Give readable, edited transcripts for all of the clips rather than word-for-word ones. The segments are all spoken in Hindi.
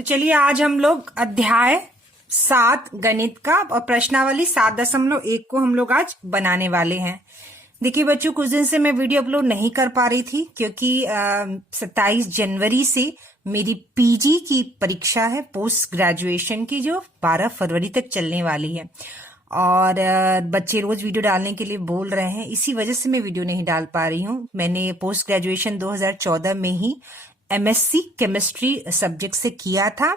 तो चलिए आज हम लोग अध्याय 7 गणित का और प्रश्नावली 7.1 को हम लोग आज बनाने वाले हैं। देखिए बच्चों, कुछ दिन से मैं वीडियो अपलोड नहीं कर पा रही थी क्योंकि 27 जनवरी से मेरी पीजी की परीक्षा है, पोस्ट ग्रेजुएशन की, जो 12 फरवरी तक चलने वाली है। और बच्चे रोज वीडियो डालने के लिए बोल रहे हैं, इसी वजह से मैं वीडियो नहीं डाल पा रही हूँ। मैंने पोस्ट ग्रेजुएशन 2014 में ही एमएससी केमिस्ट्री सब्जेक्ट से किया था,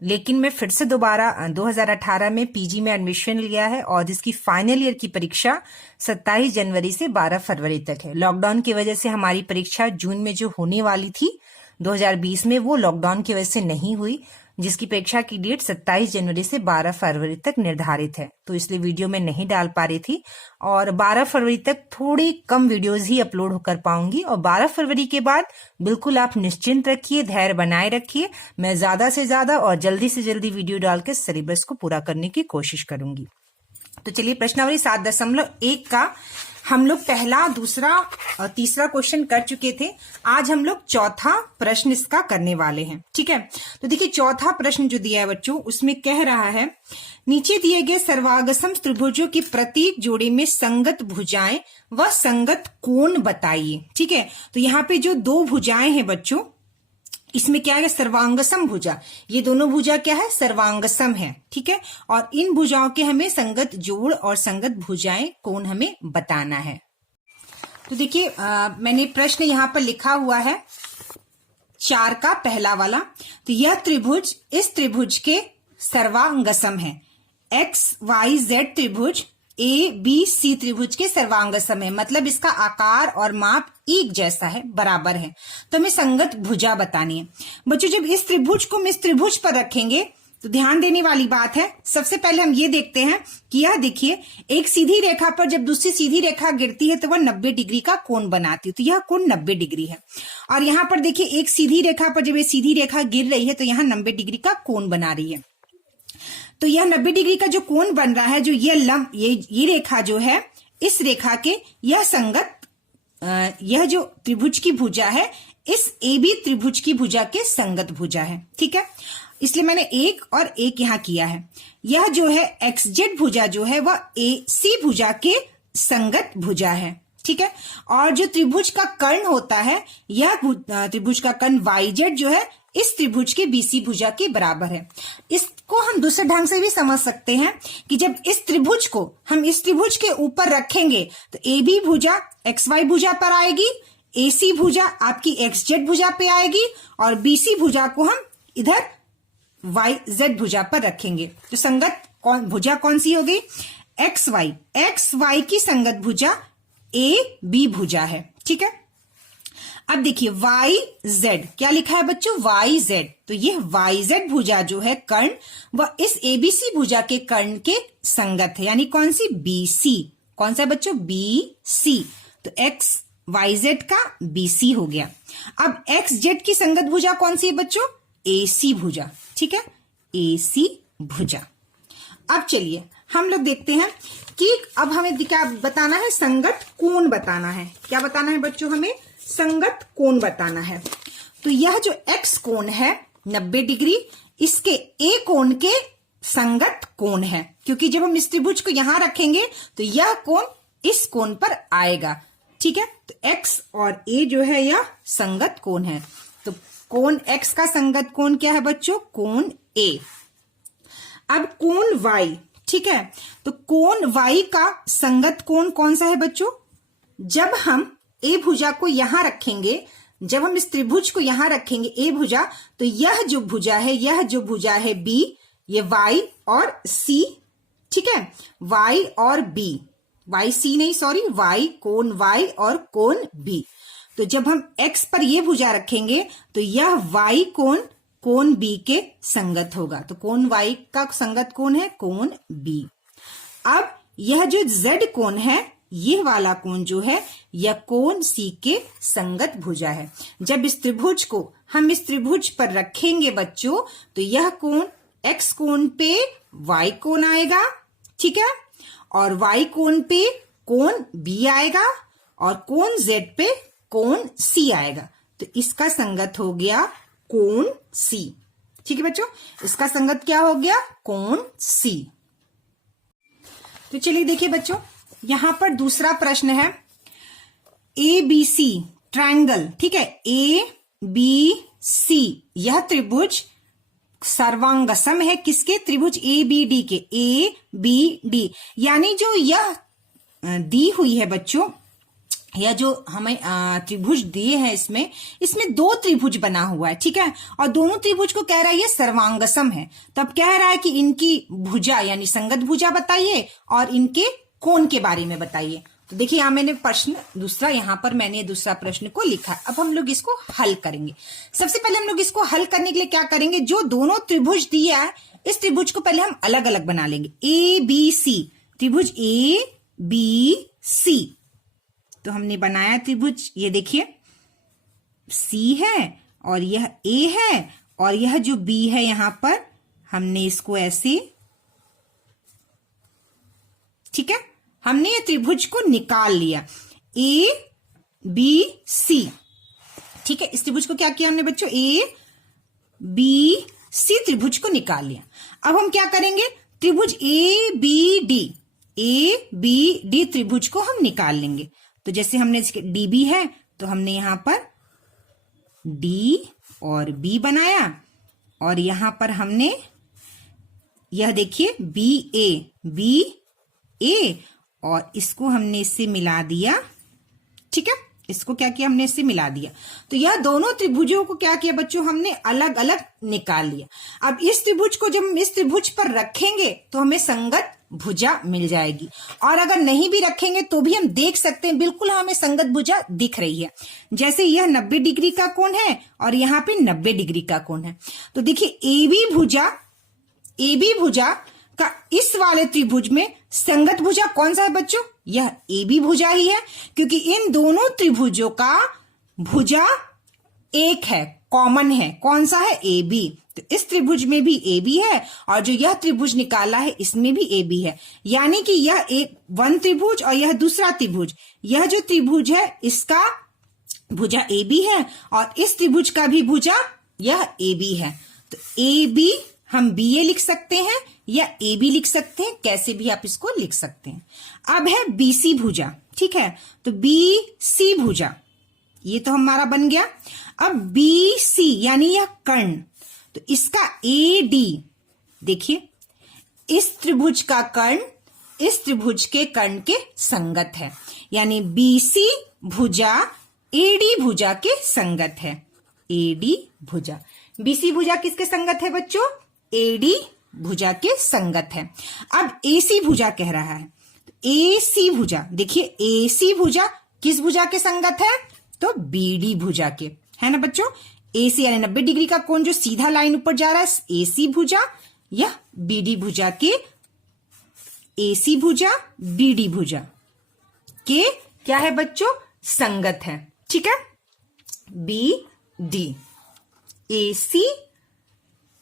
लेकिन मैं फिर से दोबारा 2018 में पीजी में एडमिशन लिया है और जिसकी फाइनल ईयर की परीक्षा 27 जनवरी से 12 फरवरी तक है। लॉकडाउन की वजह से हमारी परीक्षा जून में जो होने वाली थी 2020 में, वो लॉकडाउन की वजह से नहीं हुई, जिसकी परीक्षा की डेट 27 जनवरी से 12 फरवरी तक निर्धारित है। तो इसलिए वीडियो में नहीं डाल पा रही थी और 12 फरवरी तक थोड़ी कम वीडियोस ही अपलोड कर पाऊंगी। और 12 फरवरी के बाद बिल्कुल आप निश्चिंत रखिए, धैर्य बनाए रखिए, मैं ज्यादा से ज्यादा और जल्दी से जल्दी वीडियो डाल के सिलेबस को पूरा करने की कोशिश करूंगी। तो चलिए प्रश्नावली 7.1 का हम लोग पहला, दूसरा और तीसरा क्वेश्चन कर चुके थे। आज हम लोग चौथा प्रश्न इसका करने वाले हैं। ठीक है, तो देखिए चौथा प्रश्न जो दिया है बच्चों, उसमें कह रहा है नीचे दिए गए सर्वांगसम त्रिभुजों की प्रत्येक जोड़ी में संगत भुजाएं व संगत कोण बताइए। ठीक है, तो यहाँ पे जो दो भुजाएं हैं बच्चों, इसमें क्या है, सर्वांगसम भुजा। ये दोनों भुजा क्या है, सर्वांगसम है। ठीक है, और इन भुजाओं के हमें संगत जोड़ और संगत भुजाएं कोण हमें बताना है। तो देखिए मैंने प्रश्न यहाँ पर लिखा हुआ है 4 का पहला वाला। तो यह त्रिभुज इस त्रिभुज के सर्वांगसम है। एक्स वाई जेड त्रिभुज ए बी सी त्रिभुज के सर्वांगसम है, मतलब इसका आकार और माप एक जैसा है, बराबर है। तो हमें संगत भुजा बतानी है। बच्चों जब इस त्रिभुज को हम इस त्रिभुज पर रखेंगे तो ध्यान देने वाली बात है, सबसे पहले हम ये देखते हैं कि यह देखिए एक सीधी रेखा पर जब दूसरी सीधी रेखा गिरती है तो वह 90 डिग्री का कोण बनाती है। तो यह कोण 90 डिग्री है। और यहाँ पर देखिए एक सीधी रेखा पर जब ये सीधी रेखा गिर रही है तो यहाँ 90 डिग्री का कोण बना रही है। तो यह 90 डिग्री का जो कोण बन रहा है, जो ये रेखा जो है, इस रेखा के यह संगत, यह जो त्रिभुज की भुजा है इस AB त्रिभुज की भुजा के संगत भुजा है। ठीक है, इसलिए मैंने एक और एक यहां किया है। यह जो है XZ भुजा जो है वह AC भुजा के संगत भुजा है। ठीक है, और जो त्रिभुज का कर्ण होता है, यह त्रिभुज का कर्ण YZ जो है इस त्रिभुज के BC भुजा के बराबर है। इसको हम दूसरे ढंग से भी समझ सकते हैं कि जब इस त्रिभुज को हम इस त्रिभुज के ऊपर रखेंगे तो AB भुजा XY भुजा पर आएगी, AC भुजा आपकी XZ भुजा पे आएगी और BC भुजा को हम इधर YZ भुजा पर रखेंगे। तो संगत भुजा कौन सी हो गई, XY की संगत भुजा AB भुजा है। ठीक है, अब देखिए YZ क्या लिखा है बच्चों, YZ। तो यह YZ भुजा जो है कर्ण, वह इस ABC भुजा के कर्ण के संगत है, यानी कौन सी, BC। कौन सा बच्चों, BC। तो XYZ का BC हो गया। अब XZ की संगत भुजा कौन सी है बच्चों, AC भुजा। ठीक है, AC भुजा। अब चलिए हम लोग देखते हैं कि अब हमें क्या बताना है, संगत कोण बताना है। क्या बताना है बच्चों, हमें संगत कोण बताना है। तो यह जो X कोण है 90 डिग्री, इसके A कोण के संगत कोण है, क्योंकि जब हम इस त्रिभुज को यहां रखेंगे तो यह कोण इस कोण पर आएगा। ठीक है, तो X और A जो है यह संगत कोण है। तो कोण X का संगत कोण क्या है बच्चों, कोण A। अब कोण Y, ठीक है, तो कोण Y का संगत कोण कौन सा है बच्चों, जब हम A भुजा को यहां रखेंगे, जब हम इस त्रिभुज को यहां रखेंगे A भुजा, तो यह जो भुजा है, यह जो भुजा है B, ये Y और C। ठीक है, Y और B, YC नहीं सॉरी, Y, कोण Y और कोण B। तो जब हम X पर ये भुजा रखेंगे तो यह Y कोण B के संगत होगा। तो कोण Y का संगत कोण है कोण B। अब यह जो Z कोण है, ये वाला कोण जो है, यह कोण C के संगत भुजा है। जब इस त्रिभुज को हम इस त्रिभुज पर रखेंगे बच्चों, तो यह कोण X कोण पे Y कोण आएगा। ठीक है, और Y कोण पे कोण B आएगा और कोण Z पे कोण C आएगा। तो इसका संगत हो गया कोण C। ठीक है बच्चों, इसका संगत क्या हो गया, कोण सी। तो चलिए देखिए बच्चों, यहां पर दूसरा प्रश्न है, ए बी सी ट्रायंगल, ठीक है, ए बी सी, यह त्रिभुज सर्वांगसम है किसके, त्रिभुज ए बी डी के, ए बी डी, यानी जो यह दी हुई है बच्चों, या जो हमें त्रिभुज दिए हैं, इसमें दो त्रिभुज बना हुआ है, ठीक है, और दोनों त्रिभुज को कह रहा है ये सर्वांगसम है। तब कह रहा है कि इनकी भुजा यानी संगत भुजा बताइए और इनके कोण के बारे में बताइए। तो देखिए यहां मैंने प्रश्न दूसरा, यहां पर मैंने दूसरा प्रश्न को लिखा। अब हम लोग इसको हल करेंगे। सबसे पहले हम लोग इसको हल करने के लिए क्या करेंगे, जो दोनों त्रिभुज दिया है इस त्रिभुज को पहले हम अलग अलग बना लेंगे। ए बी सी, त्रिभुज ए बी सी, तो हमने बनाया त्रिभुज, ये देखिए सी है और यह ए है और यह जो बी है यहां पर हमने इसको ऐसे, ठीक है, हमने ये त्रिभुज को निकाल लिया, ए बी सी, ठीक है। इस त्रिभुज को क्या किया हमने बच्चों, ए बी सी त्रिभुज को निकाल लिया। अब हम क्या करेंगे, त्रिभुज ए बी डी त्रिभुज को हम निकाल लेंगे। तो जैसे हमने डी बी है तो हमने यहां पर डी और बी बनाया और यहां पर हमने यह देखिए बी ए और इसको हमने इससे मिला दिया, ठीक है, इसको क्या किया हमने इससे मिला दिया। तो यह दोनों त्रिभुजों को क्या किया बच्चों, हमने अलग अलग निकाल लिया। अब इस त्रिभुज को जब हम इस त्रिभुज पर रखेंगे तो हमें संगत भुजा मिल जाएगी, और अगर नहीं भी रखेंगे तो भी हम देख सकते हैं, बिल्कुल हमें संगत भुजा दिख रही है। जैसे यह 90 डिग्री का कोण है और यहाँ पे 90 डिग्री का कोण है। तो देखिए ए बी भुजा का इस वाले त्रिभुज में संगत भुजा कौन सा है बच्चों, यह ए बी भुजा ही है, क्योंकि इन दोनों त्रिभुजों का भुजा एक है, कॉमन है, कौन सा है, ए बी। तो इस त्रिभुज में भी ए बी है और जो यह त्रिभुज निकाला है इसमें भी ए बी है, यानी कि यह एक वन त्रिभुज और यह दूसरा त्रिभुज, यह जो त्रिभुज है इसका भुजा ए बी है और इस त्रिभुज का भी भुजा यह ए बी है। तो ए बी हम बी ए लिख सकते हैं या ए बी लिख सकते हैं, कैसे भी आप इसको लिख सकते हैं। अब है बी सी भुजा, ठीक है, तो बी सी भुजा ये तो हमारा बन गया। अब बी सी यानी यह कर्ण, तो इसका ए डी, देखिए इस त्रिभुज का कर्ण इस त्रिभुज के कर्ण के संगत है, यानी बी सी भुजा ए डी भुजा के संगत है। ए डी भुजा, बी सी भुजा किसके संगत है बच्चों, ए डी भुजा के संगत है। अब ए सी भुजा कह रहा है, ए सी भुजा, देखिए ए सी भुजा किस भुजा के संगत है, तो बी डी भुजा के, है ना बच्चों। ए सी यानी 90 डिग्री का कोण जो सीधा लाइन ऊपर जा रहा है, ए सी भुजा, यह बी डी भुजा के, ए सी भुजा बी डी भुजा के क्या है बच्चों, संगत है, ठीक है, बी डी, ए सी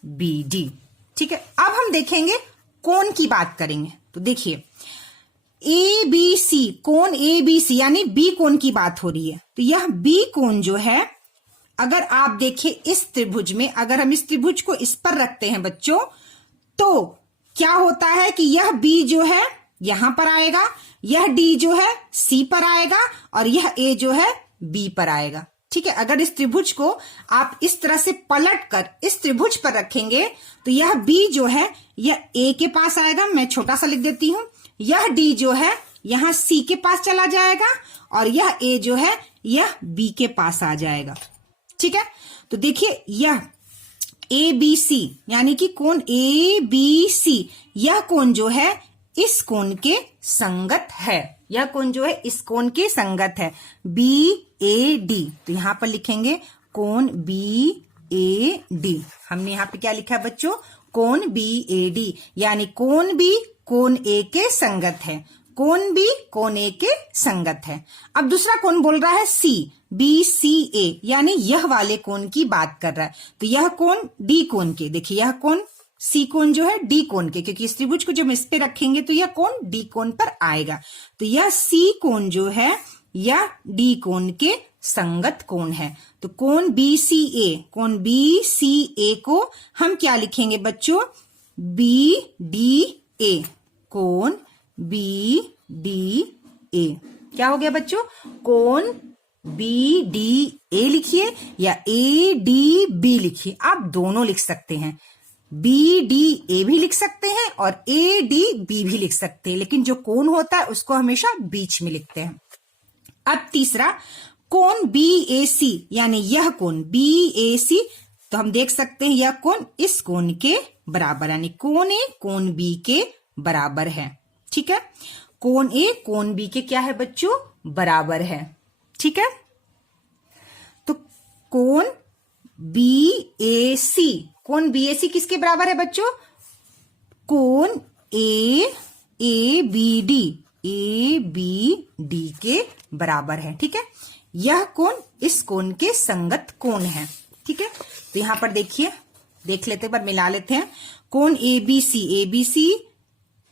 बी डी, ठीक है। अब हम देखेंगे कोण की बात करेंगे। तो देखिए ए बी सी, कोण ए बी सी यानी बी कोण की बात हो रही है। तो यह बी कोण जो है, अगर आप देखिए इस त्रिभुज में, अगर हम इस त्रिभुज को इस पर रखते हैं बच्चों, तो क्या होता है कि यह बी जो है यहां पर आएगा, यह डी जो है सी पर आएगा और यह ए जो है बी पर आएगा, ठीक है। अगर इस त्रिभुज को आप इस तरह से पलट कर इस त्रिभुज पर रखेंगे तो यह बी जो है यह ए के पास आएगा, मैं छोटा सा लिख देती हूं, यह डी जो है यहां सी के पास चला जाएगा और यह ए जो है यह बी के पास आ जाएगा, ठीक है। तो देखिए यह ए बी सी यानी कि कोण ए बी सी, यह कोण जो है इस कोण के संगत है, यह कोण जो है इस कोण के संगत है, बी ए डी। तो यहां पर लिखेंगे कोण बी ए डी, हमने यहां पे क्या लिखा है बच्चों, कोण बी ए डी, यानी कोण बी कोण ए के संगत है, कोण बी कोण ए के संगत है। अब दूसरा कोण बोल रहा है सी, बी सी ए, यानी यह वाले कोण की बात कर रहा है। तो यह कोण डी कोण के, देखिए यह कोण सी कोण जो है डी कोण के, क्योंकि इस त्रिभुज को जब इस पे रखेंगे तो यह कोण डी कोण पर आएगा। तो यह सी कोण जो है या डी कोण के संगत कोण है। तो कोण BCA को हम क्या लिखेंगे बच्चों, BDA, कोण BDA। क्या हो गया बच्चों, कोण BDA लिखिए या ADB लिखिए, आप दोनों लिख सकते हैं। BDA भी लिख सकते हैं और ADB भी लिख सकते हैं, लेकिन जो कोण होता है उसको हमेशा बीच में लिखते हैं। अब तीसरा कोण BAC, यानी यह कोण BAC, तो हम देख सकते हैं यह कोण इस कोण के बराबर, यानी कोण A कोण B के बराबर है। ठीक है, कोण A कोण B के क्या है बच्चों, बराबर है। ठीक है, तो कोण BAC, कोण BAC किसके बराबर है बच्चों, कोण ABD के बराबर है। ठीक है, यह कोण इस कोण के संगत कोण है। ठीक है, तो यहां पर देखिए, देख लेते पर मिला लेते हैं। कोण ABC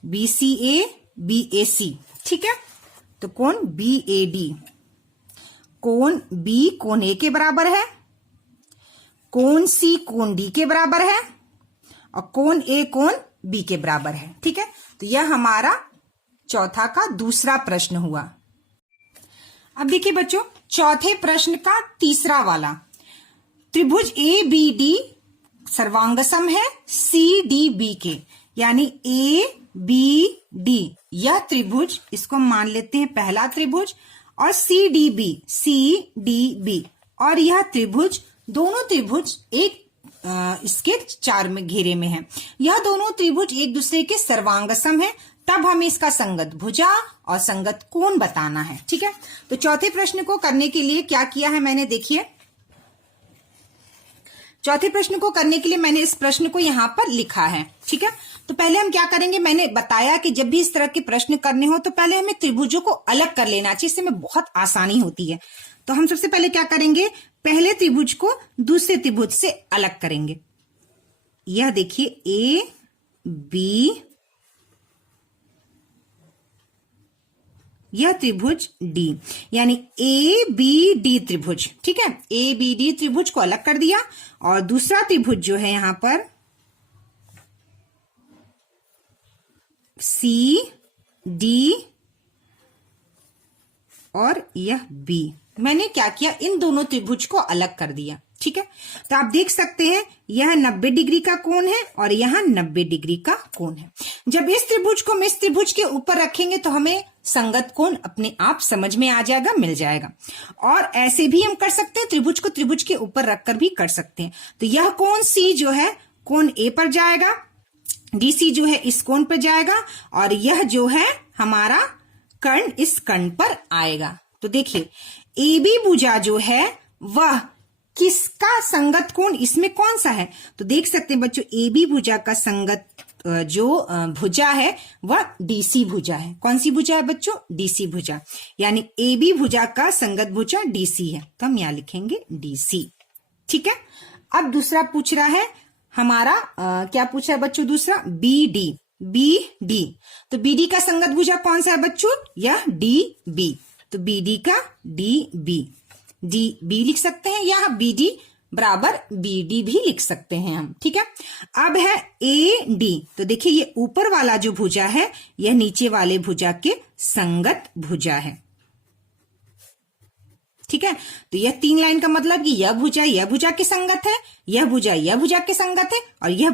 BCA BAC। ठीक है, तो कोण BAD, कोण B कोण A के बराबर है, कोण C कोण D के बराबर है और कोण A कोण B के बराबर है। ठीक है, तो यह हमारा चौथा का दूसरा प्रश्न हुआ। अब देखिए बच्चों, चौथे प्रश्न का तीसरा वाला, त्रिभुज ABD सर्वांगसम है CDB के, यानी ABD यह त्रिभुज, इसको मान लेते हैं पहला त्रिभुज, और CDB और यह त्रिभुज, दोनों त्रिभुज एक इसके चार में घेरे में है। यह दोनों त्रिभुज एक दूसरे के सर्वांगसम है, तब हमें इसका संगत भुजा और संगत कोण बताना है। ठीक है, तो चौथे प्रश्न को करने के लिए क्या किया है मैंने, देखिए चौथे प्रश्न को करने के लिए मैंने इस प्रश्न को यहां पर लिखा है। ठीक है, तो पहले हम क्या करेंगे, मैंने बताया कि जब भी इस तरह के प्रश्न करने हो तो पहले हमें त्रिभुजों को अलग कर लेना चाहिए, इससे हमें बहुत आसानी होती है। तो हम सबसे पहले क्या करेंगे, पहले त्रिभुज को दूसरे त्रिभुज से अलग करेंगे। यह देखिए AB, यह त्रिभुज D, यानी ABD त्रिभुज। ठीक है, ABD त्रिभुज को अलग कर दिया और दूसरा त्रिभुज जो है यहां पर CD और यह B, मैंने क्या किया, इन दोनों त्रिभुज को अलग कर दिया। ठीक है, तो आप देख सकते हैं यह 90 डिग्री का कोण है और यहां 90 डिग्री का कोण है। जब इस त्रिभुज को हम इस त्रिभुज के ऊपर रखेंगे तो हमें संगत कोण अपने आप समझ में आ जाएगा, मिल जाएगा। और ऐसे भी हम कर सकते हैं, त्रिभुज को त्रिभुज के ऊपर रखकर भी कर सकते हैं। तो यह कोण C जो है कोण A पर जाएगा, DC जो है इस कोण पर जाएगा और यह जो है हमारा कर्ण इस कर्ण पर आएगा। तो देखिए AB भुजा जो है वह किसका संगत कोण इसमें कौन सा है, तो देख सकते हैं बच्चों AB भुजा का संगत जो भुजा है वह DC भुजा है। कौन सी भुजा है बच्चों, DC भुजा, यानी AB भुजा का संगत भुजा DC है, तो हम यहां लिखेंगे DC। ठीक है, अब दूसरा पूछ रहा है हमारा क्या पूछा है बच्चों, दूसरा BD, तो BD का संगत भुजा कौन सा है बच्चों, यह DB, तो BD का DB लिख सकते हैं, या BD बराबर BD भी लिख सकते हैं हम। ठीक है, अब है AD, तो देखिए ये ऊपर वाला जो भुजा है यह नीचे वाले भुजा के संगत भुजा है। ठीक है, तो यह 3 लाइन का मतलब कि यह भुजा के संगत है, यह भुजा के संगत है और यह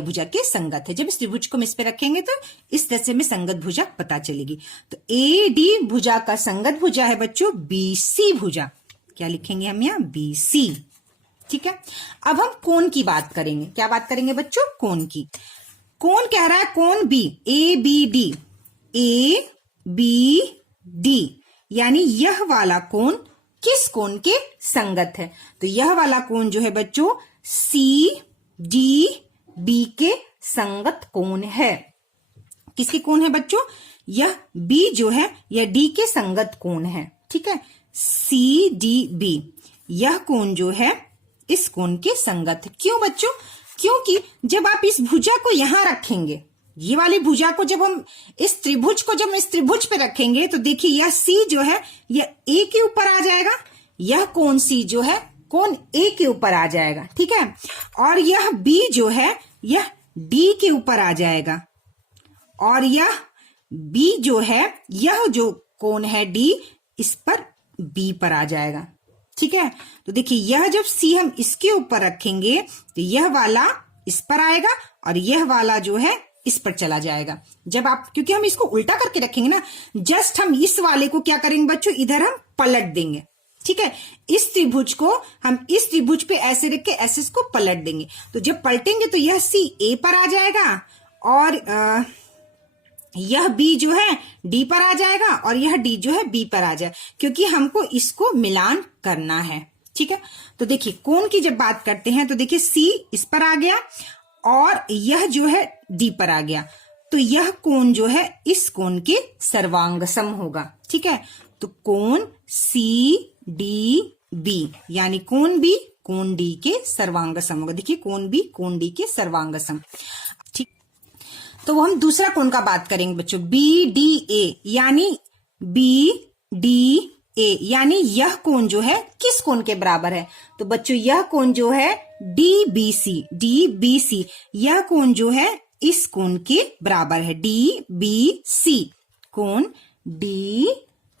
भुजा के संगत है। जब इस त्रिभुज को हम इस पे रखेंगे तो इस तरह से हमें संगत भुजा पता चलेगी। तो AD भुजा का संगत भुजा है बच्चों BC भुजा, क्या लिखेंगे हम यहाँ, BC। ठीक है, अब हम कोण की बात करेंगे। क्या बात करेंगे बच्चों, कोण की। कोण कह रहा है कोण B, ABD, यानी यह वाला कोण किस कोण के संगत है, तो यह वाला कोण जो है बच्चों CDB के संगत कोण है। किसके कोण है बच्चों, यह B जो है यह D के संगत कोण है। ठीक है, CDB यह कोण जो है इस कोण के संगत है। क्यों बच्चों, क्योंकि जब आप इस भुजा को यहां रखेंगे ये वाली भुजा को जब हम इस त्रिभुज पे रखेंगे तो देखिए यह सी जो है यह ए के ऊपर आ जाएगा, यह कोण सी जो है कोण ए के ऊपर आ जाएगा, ठीक है। और यह बी जो है यह डी के ऊपर आ जाएगा, और यह बी जो है यह जो कोण है डी इस पर बी पर आ जाएगा, ठीक है। तो देखिए यह जब सी हम इसके ऊपर रखेंगे तो यह वाला इस पर आएगा और यह वाला जो है इस पर चला जाएगा। जब आप, क्योंकि हम इसको उल्टा करके रखेंगे ना, जस्ट हम इस वाले को क्या करेंगे बच्चों, इधर हम पलट देंगे, ठीक है। इस त्रिभुज को हम इस त्रिभुज पे ऐसे रख के ऐसे इसको पलट देंगे, तो जब पलटेंगे तो यह सी ए पर आ जाएगा और यह बी जो है डी पर आ जाएगा और यह डी जो है बी पर आ जाए, क्योंकि हमको इसको मिलान करना है, ठीक है। तो देखिए कोण की जब बात करते हैं तो देखिए सी इस पर आ गया और यह जो है डी पर आ गया, तो यह कोण जो है इस कोण के सर्वांग सम होगा, ठीक है। तो कोण सी डी बी यानी कोण बी कोण डी के सर्वांग सम होगा। देखिए कोण बी कोण डी के सर्वांग सम, ठीक। तो हम दूसरा कोण का बात करेंगे बच्चों, बी डी ए यानी बी डी ए यानी यह कोण जो है किस कोण के बराबर है, तो बच्चों यह कोण जो है डी बी सी, यह कोण जो है इस कोण के बराबर है, डी बी सी, कोण डी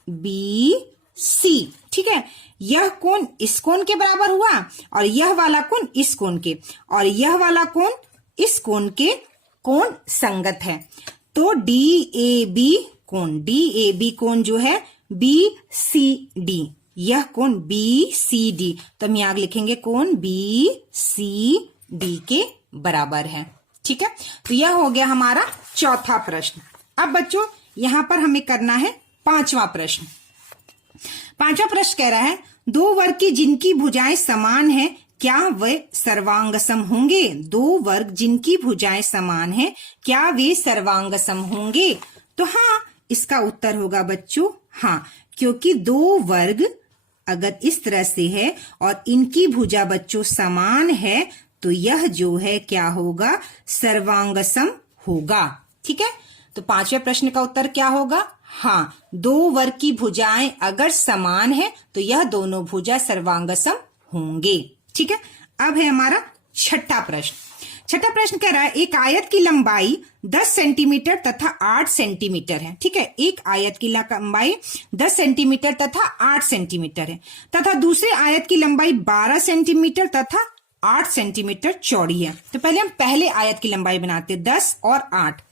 बी सी, ठीक है। यह कोण इस कोण के बराबर हुआ और यह वाला कोण इस कोण के, और यह वाला कोण इस कोण के कोण संगत है। तो डी ए बी कोण जो है बी सी डी, यह कोण बी सी डी, तो हम यहां लिखेंगे कोण बी सी डी के बराबर है, ठीक है। तो यह हो गया हमारा चौथा प्रश्न। अब बच्चों यहां पर हमें करना है पांचवा प्रश्न। पांचवा प्रश्न कह रहा है दो वर्ग की जिनकी भुजाएं समान है क्या वे सर्वांग सम होंगे। दो वर्ग जिनकी भुजाएं समान है क्या वे सर्वांग सम होंगे। तो हाँ, इसका उत्तर होगा बच्चों हाँ, क्योंकि दो वर्ग अगर इस तरह से है और इनकी भुजा बच्चों समान है तो यह जो है क्या होगा, सर्वांग सम होगा, ठीक है। तो पांचवें प्रश्न का उत्तर क्या होगा, हाँ, दो वर्ग की भुजाएं अगर समान है तो यह दोनों भुजा सर्वांग सम होंगे, ठीक है। अब है हमारा छठा प्रश्न। छठा प्रश्न कह रहा है एक आयत की लंबाई 10 सेंटीमीटर तथा 8 सेंटीमीटर है, ठीक है। एक आयत की लंबाई 10 सेंटीमीटर तथा 8 सेंटीमीटर है तथा दूसरे आयत की लंबाई 12 सेंटीमीटर तथा 8 सेंटीमीटर चौड़ी है। तो पहले हम पहले आयत की लंबाई बनाते हैं 10 और 8।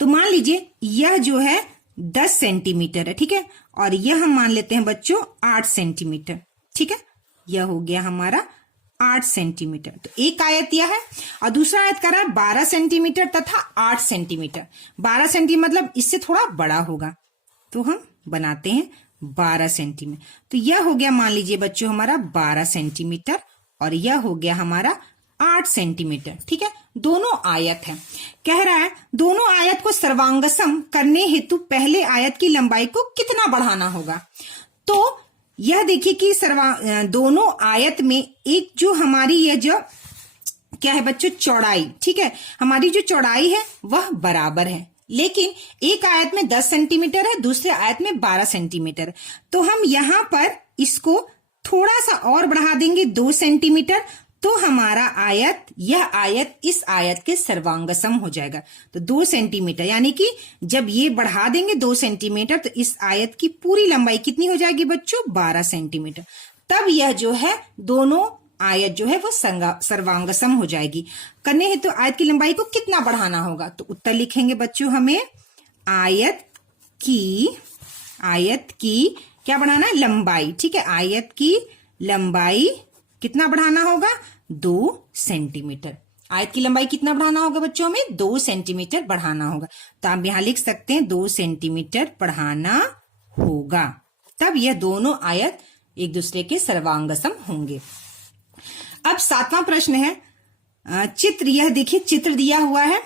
तो मान लीजिए यह जो है 10 सेंटीमीटर है, ठीक है, और यह हम मान लेते हैं बच्चों 8 सेंटीमीटर, ठीक है। यह हो गया हमारा 8 सेंटीमीटर। तो एक आयत यह है और दूसरा आयत कर रहा है 12 सेंटीमीटर तथा 8 सेंटीमीटर। 12 सेंटीमीटर मतलब इससे थोड़ा बड़ा होगा, तो हम बनाते हैं 12 सेंटीमीटर। तो यह हो गया मान लीजिए बच्चों हमारा 12 सेंटीमीटर और यह हो गया हमारा 8 सेंटीमीटर, ठीक है। दोनों आयत है। कह रहा है दोनों आयत को सर्वांगसम करने हेतु पहले आयत की लंबाई को कितना बढ़ाना होगा। तो यह देखिए कि दोनों आयत में एक जो हमारी यह जो क्या है बच्चों चौड़ाई, ठीक है, हमारी जो चौड़ाई है वह बराबर है, लेकिन एक आयत में 10 सेंटीमीटर है, दूसरे आयत में 12 सेंटीमीटर। तो हम यहां पर इसको थोड़ा सा और बढ़ा देंगे 2 सेंटीमीटर, तो हमारा आयत, यह आयत इस आयत के सर्वांगसम हो जाएगा। तो 2 सेंटीमीटर यानी कि जब ये बढ़ा देंगे 2 सेंटीमीटर तो इस आयत की पूरी लंबाई कितनी हो जाएगी बच्चों, 12 सेंटीमीटर। तब यह जो है दोनों आयत जो है वो सर्वांगसम हो जाएगी। करने हेतु तो आयत की लंबाई को कितना बढ़ाना होगा, तो उत्तर लिखेंगे बच्चों हमें आयत की क्या बढ़ाना है, लंबाई, ठीक है। आयत की लंबाई कितना बढ़ाना होगा, 2 सेंटीमीटर। आयत की लंबाई कितना बढ़ाना होगा बच्चों, हमें 2 सेंटीमीटर बढ़ाना होगा। तो आप यहां लिख सकते हैं 2 सेंटीमीटर बढ़ाना होगा, तब यह दोनों आयत एक दूसरे के सर्वांगसम होंगे। अब 7वां प्रश्न है चित्र। यह देखिए चित्र दिया हुआ है।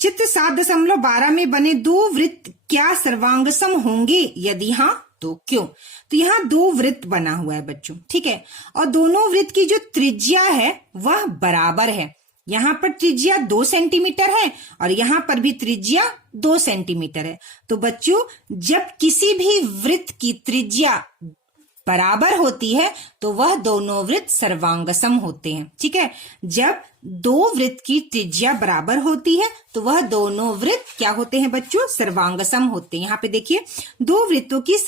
चित्र 7.12 में बने 2 वृत्त क्या सर्वांगसम होंगे, यदि हाँ तो क्यों। तो यहाँ 2 वृत्त बना हुआ है बच्चों, ठीक है, और दोनों वृत्त की जो त्रिज्या है वह बराबर है। यहाँ पर त्रिज्या 2 सेंटीमीटर है और यहाँ पर भी त्रिज्या 2 सेंटीमीटर है। तो बच्चों जब किसी भी वृत्त की त्रिज्या बराबर होती है तो वह दोनों वृत्त सर्वांगसम होते हैं। ठीक है, जब दो वृत्त की त्रिज्या बराबर होती है तो वह दोनों वृत्त क्या होते हैं बच्चों? सर्वांगसम होते हैं। यहाँ पे देखिए दो वृत्तों की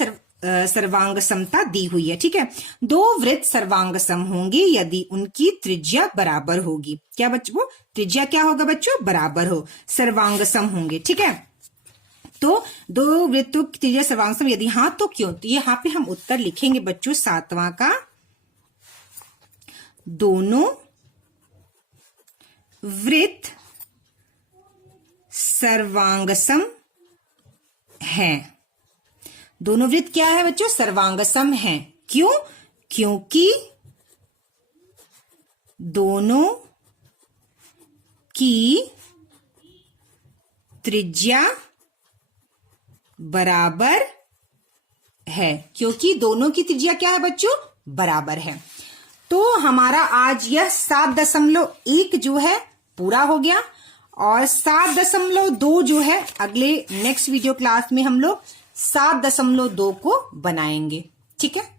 सर्वांगसमता दी हुई है। ठीक है, दो वृत्त सर्वांगसम होंगे यदि उनकी त्रिज्या बराबर होगी। क्या बच्चों? त्रिज्या क्या होगा बच्चों? बराबर हो, सर्वांगसम होंगे। ठीक है, तो दो वृत्तों की त्रिज्या सर्वांगसम यदि हाँ तो क्यों? तो यहाँ पे हम उत्तर लिखेंगे बच्चों 7वां का, दोनों वृत्त सर्वांगसम हैं। दोनों वृत्त क्या है बच्चों? सर्वांगसम हैं। क्यों? क्योंकि दोनों की त्रिज्या बराबर है। क्योंकि दोनों की त्रिज्या क्या है बच्चों? बराबर है। तो हमारा आज यह 7.1 जो है पूरा हो गया और 7.2 जो है अगले नेक्स्ट वीडियो क्लास में हम लोग 7.2 को बनाएंगे। ठीक है।